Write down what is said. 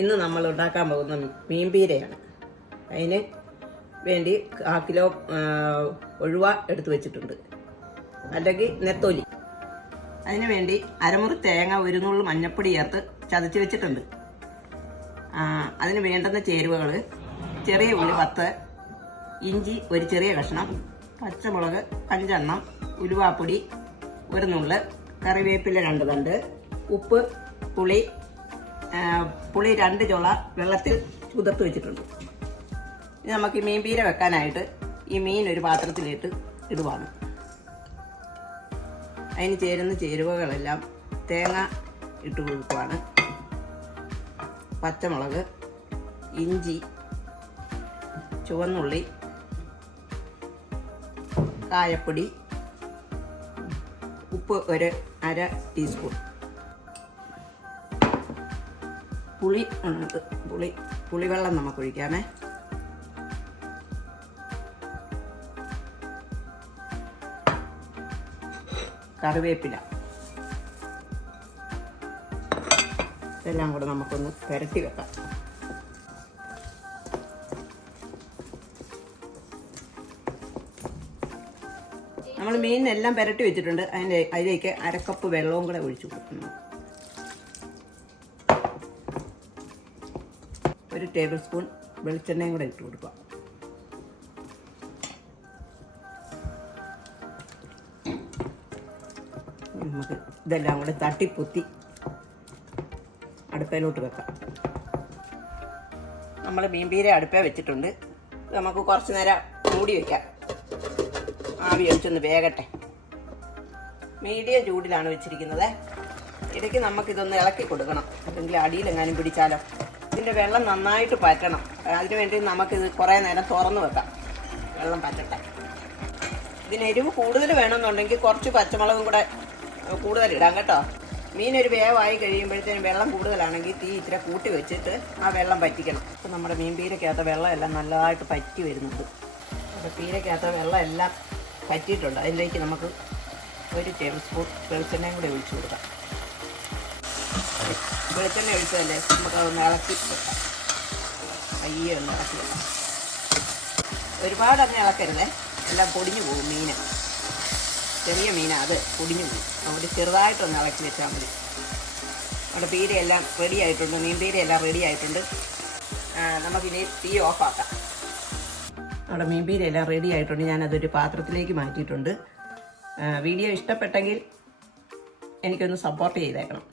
ഇന്ന് നമ്മൾ ഉണ്ടാക്കാൻ പോകുന്ന മീൻപീരയാണ് അതിന് വേണ്ടി ആ കിലോ ഒഴുവ എടുത്തു വെച്ചിട്ടുണ്ട്. അല്ലെങ്കിൽ നെത്തോലി. അതിന് വേണ്ടി അരമുറി തേങ്ങ ഒരു നുള്ളു മഞ്ഞപ്പൊടി ചേർത്ത് ചതച്ച് വെച്ചിട്ടുണ്ട്. അതിന് വേണ്ടുന്ന ചേരുവകൾ ചെറിയ ഉള്ളി പത്ത് ഇഞ്ചി ഒരു ചെറിയ കഷ്ണം പച്ചമുളക് അഞ്ചെണ്ണം ഉലുവാപ്പൊടി ഒരു നുള്ള് കറിവേപ്പില രണ്ട് തണ്ട് ഉപ്പ് പുളി പുളി രണ്ട് ചുള വെള്ളത്തിൽ കുതിർത്ത് വെച്ചിട്ടുണ്ട്. ഇനി നമുക്ക് ഈ മീൻ പീര വെക്കാനായിട്ട് ഈ മീൻ ഒരു പാത്രത്തിലിട്ട് ഇടുവാണ്. അതിന് ചേരുന്ന ചേരുവകളെല്ലാം തേങ്ങ ഇട്ട് കൊടുക്കുവാണ്. പച്ചമുളക് ഇഞ്ചി ചുവന്നുള്ളി കായപ്പൊടി ഉപ്പ് ഒരു അര ടീസ്പൂൺ. പുളി ഉണ്ട് പുളി പുളിവെള്ളം നമുക്ക് ഒഴിക്കാമേ കറിവേപ്പില. ഇതെല്ലാം കൂടെ നമുക്കൊന്ന് പുരട്ടി വെക്കാം. നമ്മൾ മീനിനെല്ലാം പുരട്ടി വെച്ചിട്ടുണ്ട്. അതിന്റെ അതിലേക്ക് അരക്കപ്പ് വെള്ളവും കൂടെ ഒഴിച്ചു കൊടുക്കുന്നു. ഒരു ടേബിൾ സ്പൂൺ വെളിച്ചെണ്ണയും കൂടെ ഇട്ട് കൊടുക്കുക. നമുക്ക് ഇതെല്ലാം കൂടെ തട്ടിപ്പൊത്തി അടുപ്പയിലോട്ട് വെക്കാം. നമ്മൾ മീൻപീര അടുപ്പേ വെച്ചിട്ടുണ്ട്. നമുക്ക് കുറച്ച് നേരം മൂടി വെക്കാം. ആവി ഒഴിച്ചൊന്ന് വേകട്ടെ. മീഡിയം ചൂടിലാണ് വെച്ചിരിക്കുന്നത്. ഇടയ്ക്ക് നമുക്കിതൊന്ന് ഇളക്കി കൊടുക്കണം. അല്ലെങ്കിൽ അടിയിലെങ്ങാനും പിടിച്ചാലോ? ഇതിന്റെ വെള്ളം നന്നായിട്ട് പറ്റണം. അതിന് വേണ്ടി നമുക്കിത് കുറേ നേരം തുറന്ന് വെക്കാം. വെള്ളം പറ്റട്ടെ. ഇതിന് എരിവ് കൂടുതൽ വേണമെന്നുണ്ടെങ്കിൽ കുറച്ച് പച്ചമുളകും കൂടെ കൂടുതൽ ഇടാം കേട്ടോ. മീനൊരു വേവായി കഴിയുമ്പോഴത്തേനും വെള്ളം കൂടുതലാണെങ്കിൽ തീ ഇച്ചിരി കൂട്ടി വെച്ചിട്ട് ആ വെള്ളം പറ്റിക്കണം. ഇപ്പം നമ്മുടെ മീൻ പീരക്കകത്ത വെള്ളം എല്ലാം നല്ലതായിട്ട് പറ്റി വരുന്നുണ്ട്. അപ്പോൾ പീരക്കകത്ത വെള്ളം എല്ലാം പറ്റിയിട്ടുണ്ട്. അതിലേക്ക് നമുക്ക് ഒരു ടേബിൾ സ്പൂൺ വെളിച്ചെണ്ണയും കൂടി ഒഴിച്ചു കൊടുക്കാം. വെളിച്ചെണ്ണ ഒഴിച്ചതല്ലേ? നമുക്ക് അതൊന്ന് ഇളക്കി. പയ്യെ ഒന്ന് ഇളക്കി. ഒരുപാട് അങ്ങനെ ഇളക്കരുതേ. എല്ലാം പൊടിഞ്ഞു പോകും മീൻ. ചെറിയ മീനാണ് അത് പൊടിഞ്ഞു പോകും. അവിടെ ചെറുതായിട്ടൊന്ന് ഇളക്കി വെച്ചാൽ മതി. നമ്മുടെ പീരയെല്ലാം റെഡി ആയിട്ടുണ്ട്. മീൻ പീരയെല്ലാം റെഡി ആയിട്ടുണ്ട്. നമുക്കിനി തീ ഓഫാക്കാം. നമ്മുടെ മീൻ പീരയെല്ലാം റെഡി ആയിട്ടുണ്ട്. ഞാനതൊരു പാത്രത്തിലേക്ക് മാറ്റിയിട്ടുണ്ട്. വീഡിയോ ഇഷ്ടപ്പെട്ടെങ്കിൽ എനിക്കൊന്ന് സപ്പോർട്ട് ചെയ്തേക്കണം.